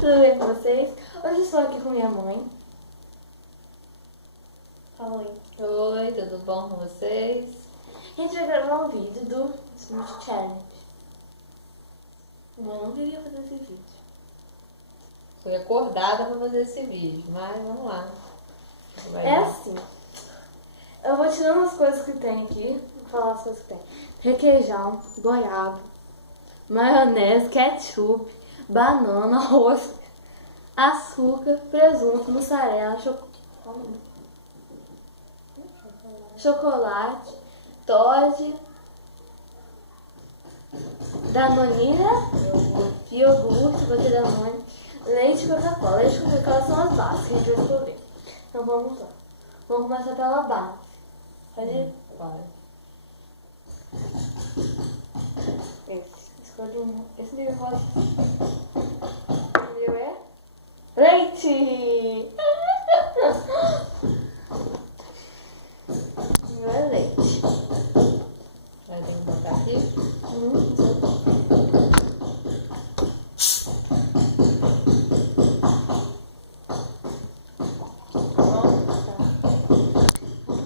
Tudo bem com vocês? Hoje eu estou aqui com minha mãe. Fala aí. Oi, tudo bom com vocês? A gente vai gravar um vídeo do Smoothie Challenge. Mãe não queria fazer esse vídeo. Fui acordada para fazer esse vídeo, mas vamos lá. É assim. Eu vou tirando as coisas que tem aqui. Vou falar as coisas que tem. Requeijão, goiaba, maionese, ketchup, banana, arroz, açúcar, presunto, mussarela, chocolate, Toddy, Danonina, iogurte, gota Danone, leite e Coca-Cola. Leite e Coca-Cola são as bases que a gente vai escolher. Então vamos lá. Vamos começar pela base. Pode ir? Pode. Escolhe um. Esse livro pode. O meu é leite! O meu é leite. Vai ter que botar aqui? Vamos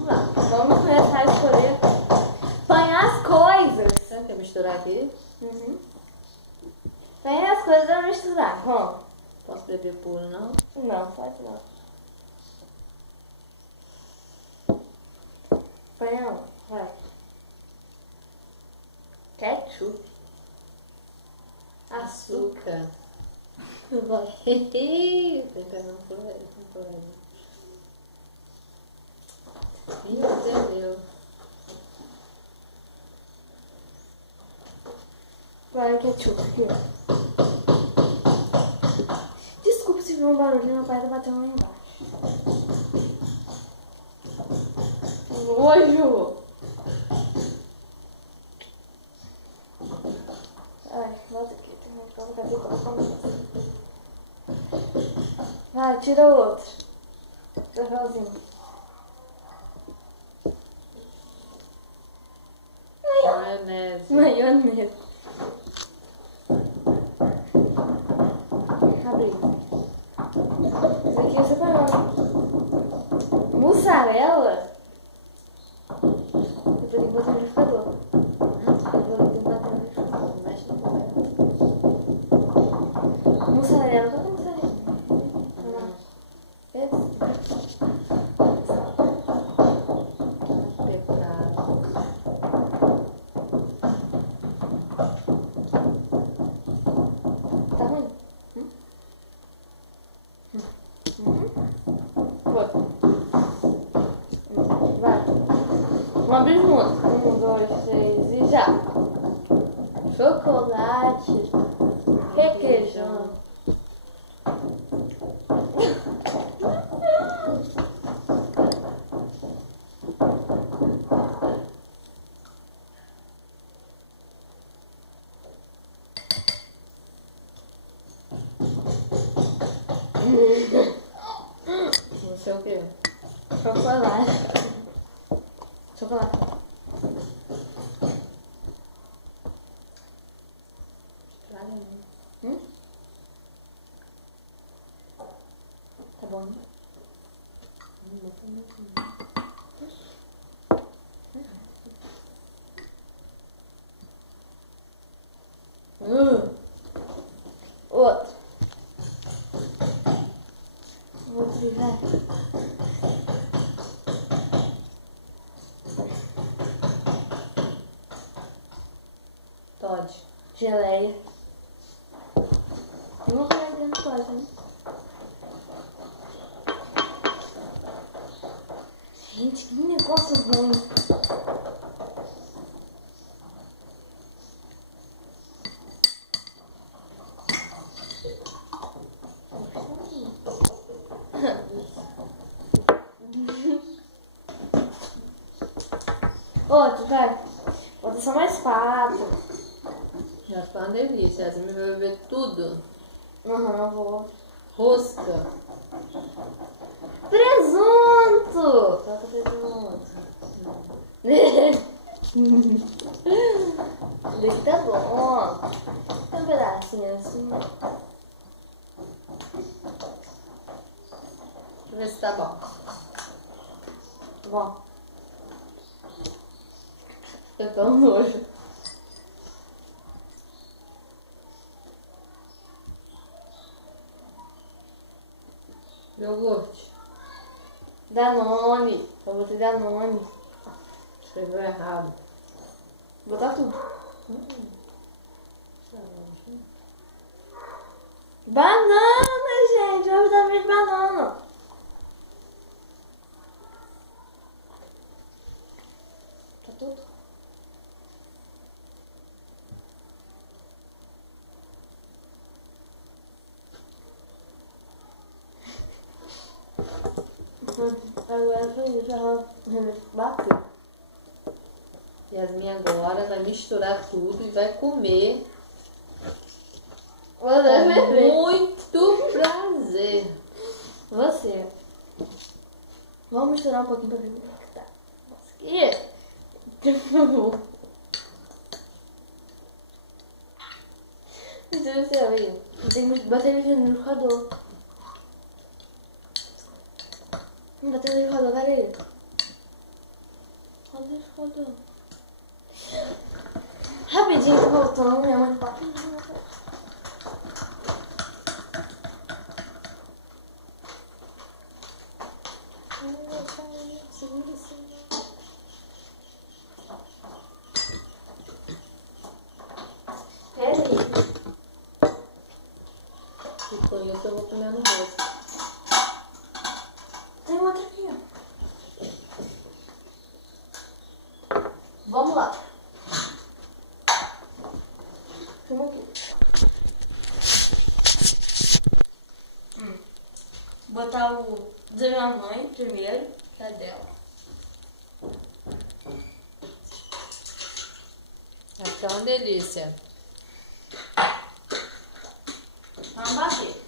lá. Vamos começar a escolher. Põe as coisas. Você quer misturar aqui? Põe as coisas pra misturar. Vamos. Posso beber puro, não? Não, pode não. Põe a vai. Ketchup. Açúcar. Vai. Temperando por aí, por aí. Ih, entendeu? Vai, ketchup aqui. Desculpa se viu um barulho, meu pai tá batendo lá embaixo. Nojo! Ai, volta aqui, tem que colocar aqui, colocar um. Vai, tira o outro. Papelzinho. Maionese. Maionese. Abre. Isso aqui é separado. Mussarela? Depois tem que botar no liquidificador. Depois tem que botar no liquidificador. Mexe no papel. Mussarela, qual que é mussarela? Vamos lá. Tá ruim? Foi. Vai. Vamos abrir junto. 1, 2, 3 e já. Chocolate. Requeijão. Você é o quê? Chocolate. Chocolate. Tá bom, né? Outro. Outro, vai. Toddy. Geleia. Eu vou colocar dentro do Toddy, né? Gente, que negócio ruim. Outro, vai. Bota só mais fácil. Já ficou uma delícia. Você vai beber tudo. Não vou. Rosca. Presunto! Coloca presunto. Daqui tá bom. Tem um pedacinho assim. eu ver se tá bom. Bom. Eu tô nojo. Iogurte. Danone. Eu botei Danone. Escreveu errado. Vou botar tudo. Banana, gente. Eu também de banana. Tá tudo? Agora foi isso. Ela bateu. Yasmin agora vai misturar tudo e vai comer Vou com beber. muito prazer. Você. Vamos misturar um pouquinho pra ver como é que tá. Nossa, que Meu Deus do céu, aí. Tem que bater no liquidificador. Bater no liquidificador, peraí. Roda o liquidificador. Rapidinho, tô voltando. Minha mãe tá pedindo. Peraí. Ficou isso, eu vou comer no rosto. Tem outra aqui, ó. Vamos lá. Vamos aqui. Botar o da minha mãe primeiro, que é dela. Vai ficar uma delícia. Vamos bater.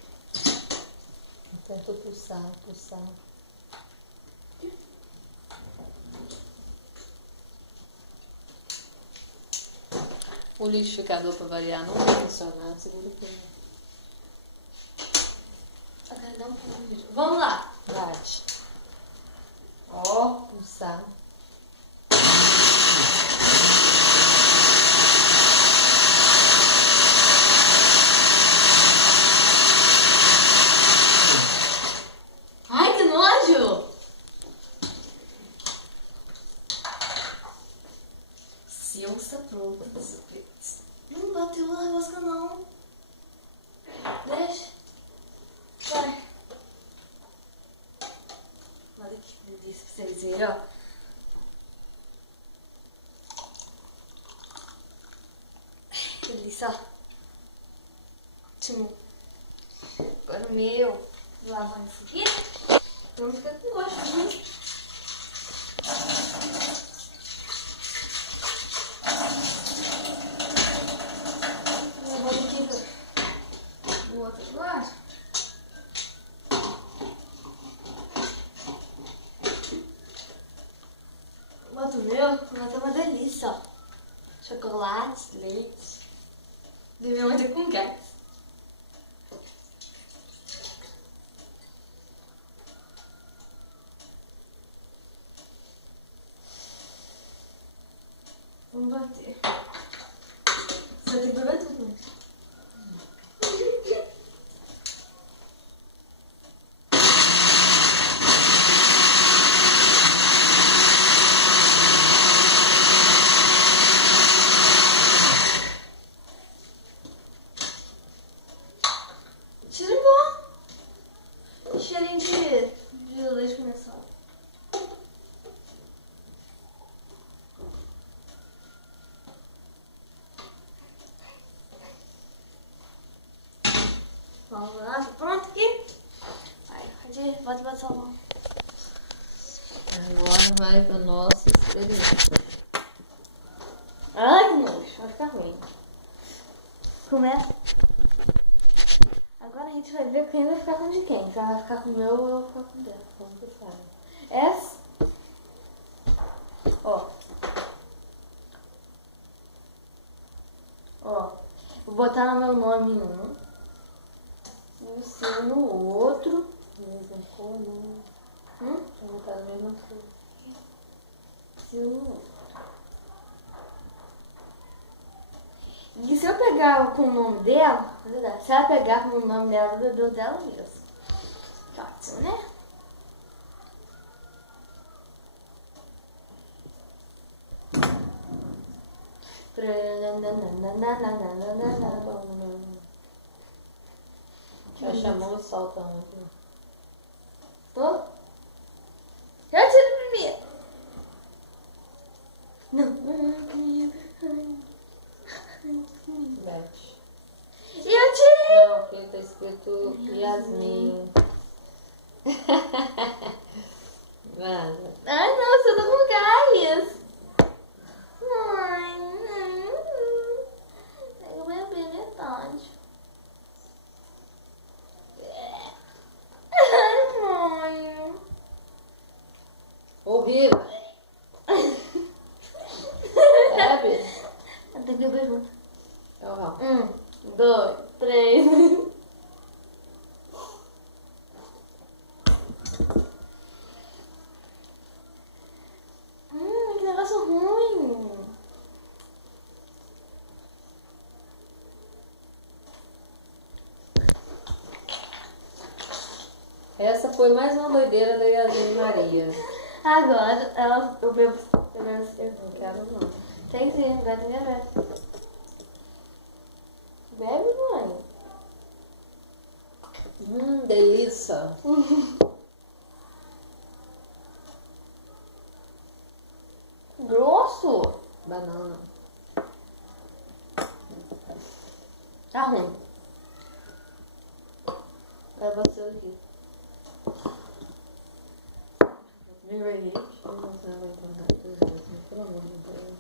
Tento pulsar. O liquidificador para variar não vai funcionar. Segura aqui. Agora dá um pouco de vídeo. Vamos lá. Bate. Ó. Pulsar. Ai, que nojo! Seu está pronto. Não bateu na rosca, não. Deixa. Vai. Olha que delícia pra vocês verem, ó. Que delícia, ó. Ótimo. Agora o meu. Lavar isso aqui. Vamos ficar com gostinho. Vou aqui do outro lado. Mas o meu, mas é uma delícia, ó. Chocolate, leite. Devia manter com gás. Vamos bater. Você tem que beber tudo, né? Cheirinho bom. Cheirinho de leite condensado. Vamos lá, tá pronto aqui? Vai, pode sua mão. Agora vai para nossa experiência. Ai, que nojo, vai ficar ruim. Começa. Agora a gente vai ver quem vai ficar com de quem. Se ela vai ficar com o meu ou eu vou ficar com o dela. Vamos pensar. Essa. Ó. Ó. Vou botar meu nome em um. E o seu no outro. Mesma cor, não. Vai botar a mesma cor. E se eu pegar com o nome dela, se ela pegar com o nome dela, eu bebeu dela mesmo. Ótimo, né? Fecha a mão e solta um. Tô? Eu tiro primeiro. Não. Bete. E eu tirei. Não, aqui tá escrito Yasmin. Nada. Ai, não, você tá com gás. Ai, eu bebi metade. Ai, mãe. Horrível. Bebe? Eu tenho que beber junto. Então, ó. 1, 2, 3. Que negócio ruim. Essa foi mais uma doideira da Yasmin Maria. Agora eu bebo. Não quero não. Tem sim, vai ter que beber. Bebe, mãe. Delícia. Grosso. Banana. Tá ruim. Vai você aqui. Meu aí. Pelo amor de Deus.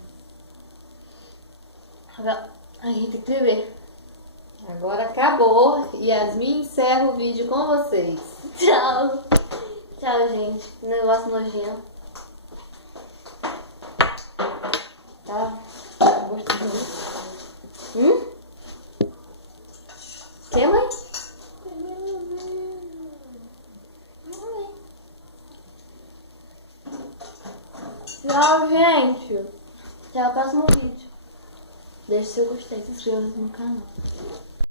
Agora a gente tem que beber. Agora acabou. Yasmin encerra o vídeo com vocês. Tchau. Tchau, gente. Negócio nojento. Tá? Gostoso. Que, mãe? Tchau, gente. Até o próximo vídeo. Deixe seu gostei, se inscreva no canal.